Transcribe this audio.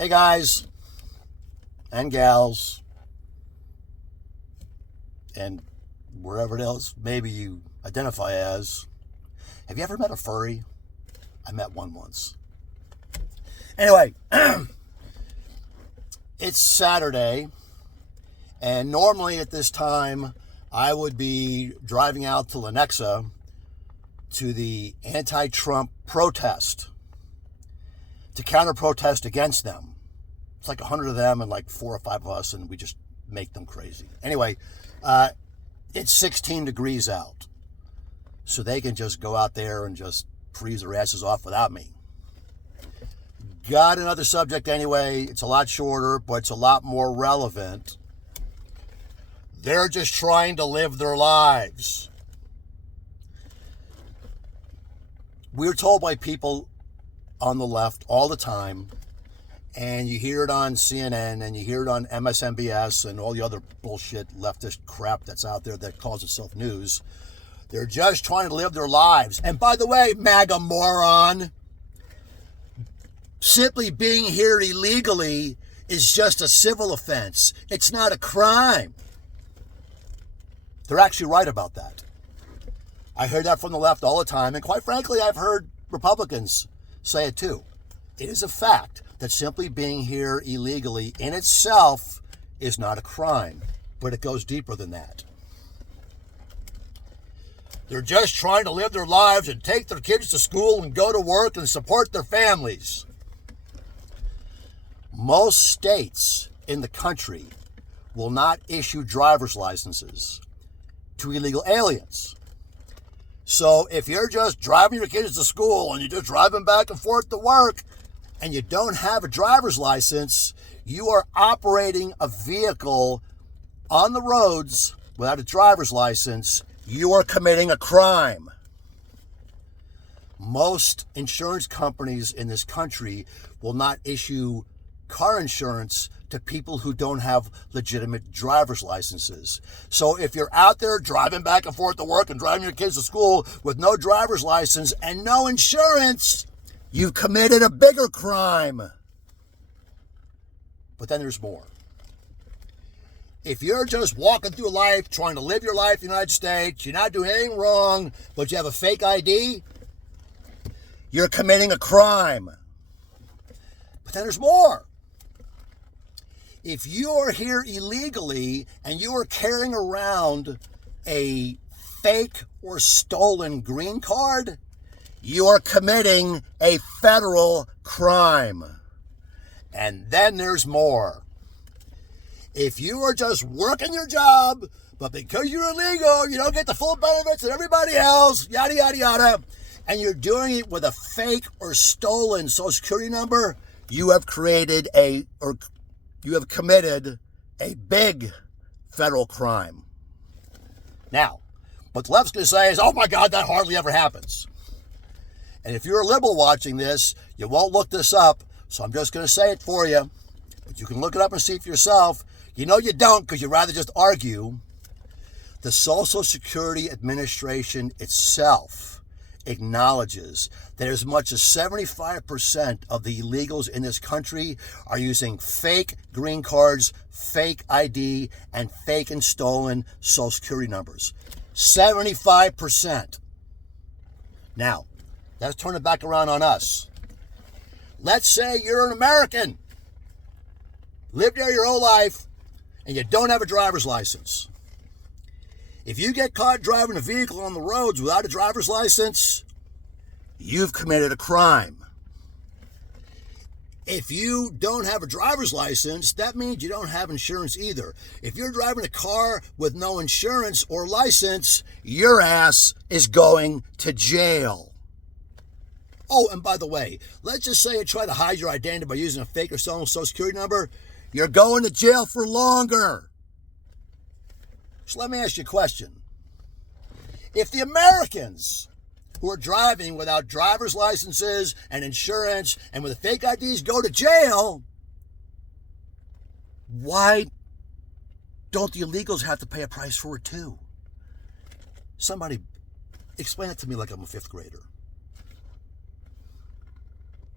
Hey guys and gals and wherever else maybe you identify as, have you ever met a furry? I met one once. Anyway, it's Saturday, and normally at this time I would be driving out to Lenexa to the anti-Trump protest, to counter-protest against them. It's like 100 of them and like 4 or 5 of us, and we just make them crazy. Anyway, it's 16 degrees out, so they can just go out there and just freeze their asses off without me. Got another subject anyway. It's a lot shorter, but it's a lot more relevant. They're just trying to live their lives. We're told by people on the left all the time, and you hear it on CNN and you hear it on MSNBS and all the other bullshit leftist crap that's out there that calls itself news. They're just trying to live their lives. And by the way, MAGA moron, simply being here illegally is just a civil offense. It's not a crime. They're actually right about that. I heard that from the left all the time, and quite frankly, I've heard Republicans say it too. It is a fact that simply being here illegally in itself is not a crime, but it goes deeper than that. They're just trying to live their lives and take their kids to school and go to work and support their families. Most states in the country will not issue driver's licenses to illegal aliens. So if you're just driving your kids to school and you're just driving back and forth to work and you don't have a driver's license, you are operating a vehicle on the roads without a driver's license. You are committing a crime. Most insurance companies in this country will not issue car insurance to people who don't have legitimate driver's licenses. So if you're out there driving back and forth to work and driving your kids to school with no driver's license and no insurance, you've committed a bigger crime. But then there's more. If you're just walking through life, trying to live your life in the United States, you're not doing anything wrong, but you have a fake ID, you're committing a crime. But then there's more. If you're here illegally and you are carrying around a fake or stolen green card, you are committing a federal crime. And then there's more. If you are just working your job, but because you're illegal, you don't get the full benefits of everybody else, yada, yada, yada, and you're doing it with a fake or stolen Social Security number, you have committed a big federal crime. Now, what the left's going to say is, oh my God, that hardly ever happens. And if you're a liberal watching this, you won't look this up, so I'm just going to say it for you. But you can look it up and see for yourself. You know you don't, because you'd rather just argue. The Social Security Administration itself acknowledges that as much as 75% of the illegals in this country are using fake green cards, fake ID, and fake and stolen Social Security numbers. 75%. Now, let's turn it back around on us. Let's say you're an American, lived there your whole life, and you don't have a driver's license. If you get caught driving a vehicle on the roads without a driver's license, you've committed a crime. If you don't have a driver's license, that means you don't have insurance either. If you're driving a car with no insurance or license, your ass is going to jail. Oh, and by the way, let's just say you try to hide your identity by using a fake or stolen Social Security number. You're going to jail for longer. So let me ask you a question. If the Americans who are driving without driver's licenses and insurance and with fake IDs go to jail, why don't the illegals have to pay a price for it too? Somebody explain it to me like I'm a fifth grader.